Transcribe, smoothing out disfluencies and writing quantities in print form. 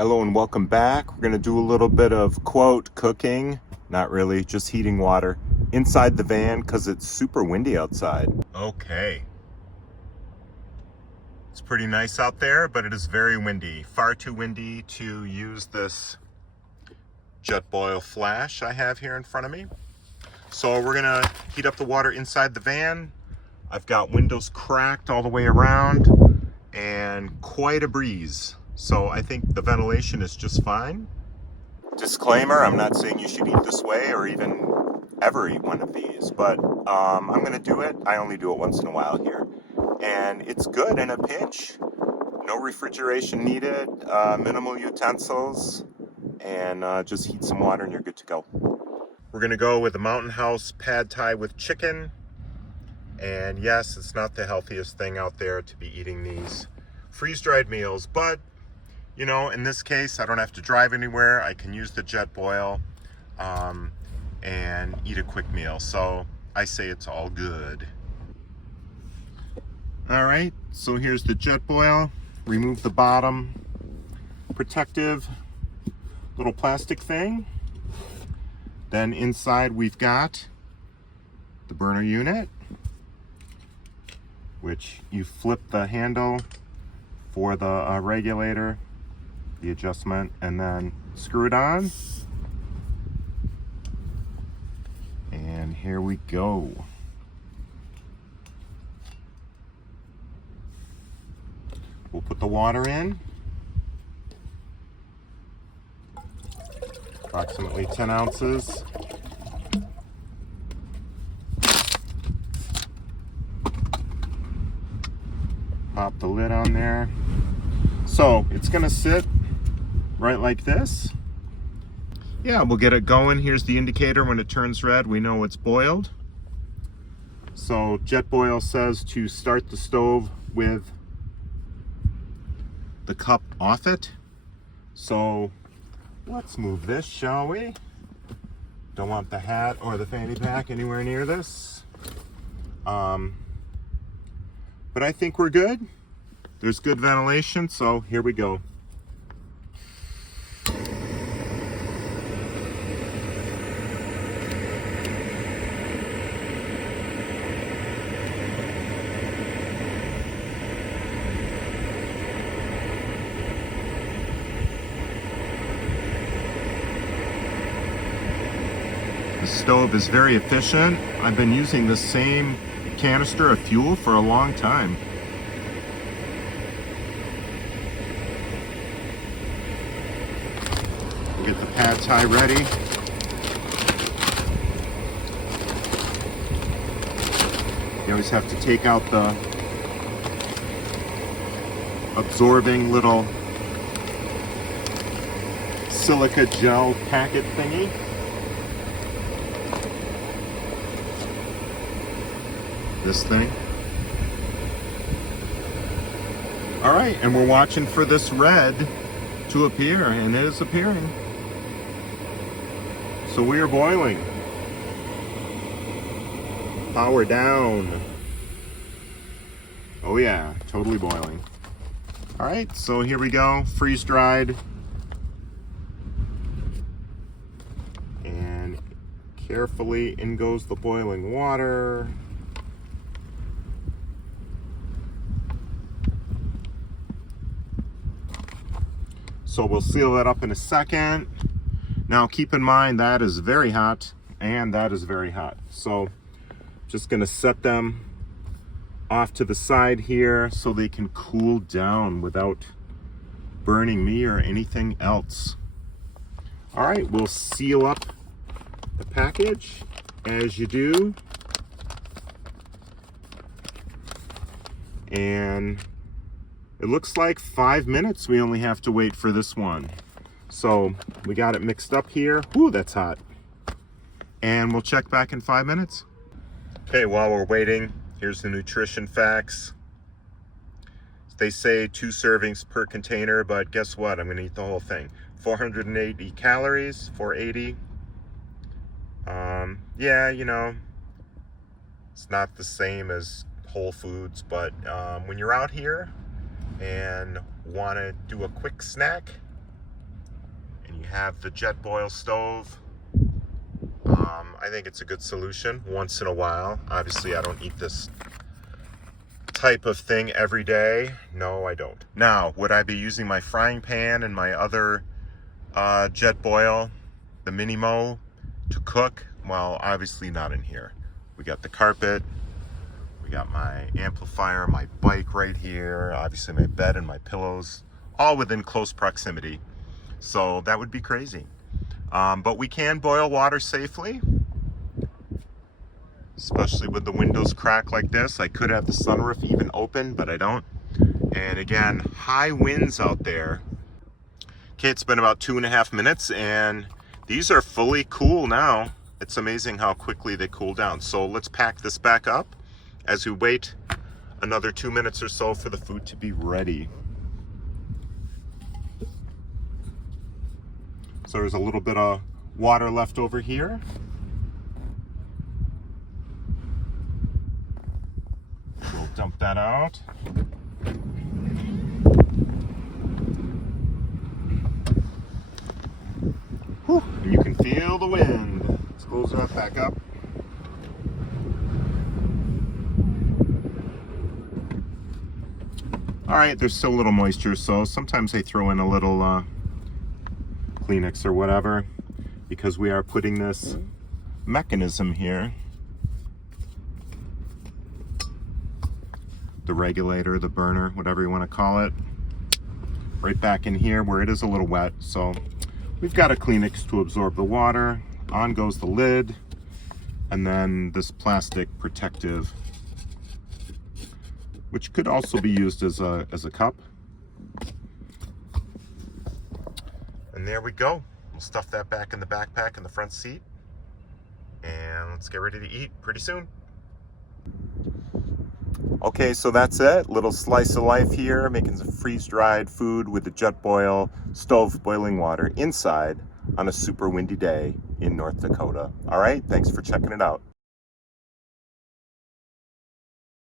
Hello and welcome back. We're going to do a little bit of quote cooking, not really, just heating water inside the van because it's super windy outside. Okay. It's pretty nice out there, but it is very windy. Far too windy to use this Jetboil flash I have here in front of me. So we're going to heat up the water inside the van. I've got windows cracked all the way around and quite a breeze. So I think the ventilation is just fine. Disclaimer, I'm not saying you should eat this way or even ever eat one of these, but I'm going to do it. I only do it once in a while here. And it's good in a pinch. No refrigeration needed, minimal utensils, and just heat some water and you're good to go. We're going to go with a Mountain House pad thai with chicken. And yes, it's not the healthiest thing out there to be eating these freeze-dried meals, but you know, in this case, I don't have to drive anywhere. I can use the Jetboil and eat a quick meal. So I say it's all good. All right, so here's the Jetboil. Remove the bottom protective little plastic thing. Then inside we've got the burner unit, which you flip the handle for the regulator, the adjustment, and then screw it on. And here we go. We'll put the water in. Approximately 10 ounces. Pop the lid on there. So it's gonna sit right like this. Yeah, we'll get it going. Here's the indicator. When it turns red, we know it's boiled. So Jetboil says to start the stove with the cup off it. So let's move this, shall we? Don't want the hat or the fanny pack anywhere near this. But I think we're good. There's good ventilation, so here we go. The stove is very efficient. I've been using the same canister of fuel for a long time. We'll get the pad thai ready. You always have to take out the absorbing little silica gel packet thingy. This thing. All right, and we're watching for this red to appear, and it is appearing. So we are boiling. Power down. Oh yeah, totally boiling. All right, so here we go, freeze dried. And carefully in goes the boiling water. So we'll seal that up in a second. Now keep in mind that is very hot and that is very hot. So just gonna set them off to the side here so they can cool down without burning me or anything else. All right, we'll seal up the package as you do. And it looks like 5 minutes we only have to wait for this one. So we got it mixed up here. Ooh, that's hot. And we'll check back in 5 minutes. Okay, while we're waiting, here's the nutrition facts. They say 2 servings per container, but guess what? I'm gonna eat the whole thing. 480 calories, 480. Yeah, you know, it's not the same as Whole Foods, but when you're out here and want to do a quick snack, have the jet boil stove. I think it's a good solution once in a while. Obviously, I don't eat this type of thing every day. No, I don't. Now, would I be using my frying pan and my other jet boil, the Minimo, to cook? Well, obviously not in here. We got the carpet, we got my amplifier, my bike right here, obviously my bed and my pillows, all within close proximity. So that would be crazy. But we can boil water safely, especially with the windows cracked like this. I could have the sunroof even open, but I don't. And again, high winds out there. Okay, it's been about 2.5 minutes and these are fully cool now. It's amazing how quickly they cool down. So let's pack this back up as we wait another 2 minutes or so for the food to be ready. So there's a little bit of water left over here. We'll dump that out. Whew, and you can feel the wind. Let's close that back up. All right, there's still a little moisture, so sometimes I throw in a little Kleenex or whatever, because we are putting this mechanism here, the regulator, the burner, whatever you want to call it, right back in here where it is a little wet. So we've got a Kleenex to absorb the water. On goes the lid, and then this plastic protective, which could also be used as a cup. And there we go. We'll stuff that back in the backpack in the front seat. And let's get ready to eat pretty soon. Okay, so that's it. Little slice of life here, making some freeze-dried food with the jet boil stove boiling water inside on a super windy day in North Dakota. All right, thanks for checking it out.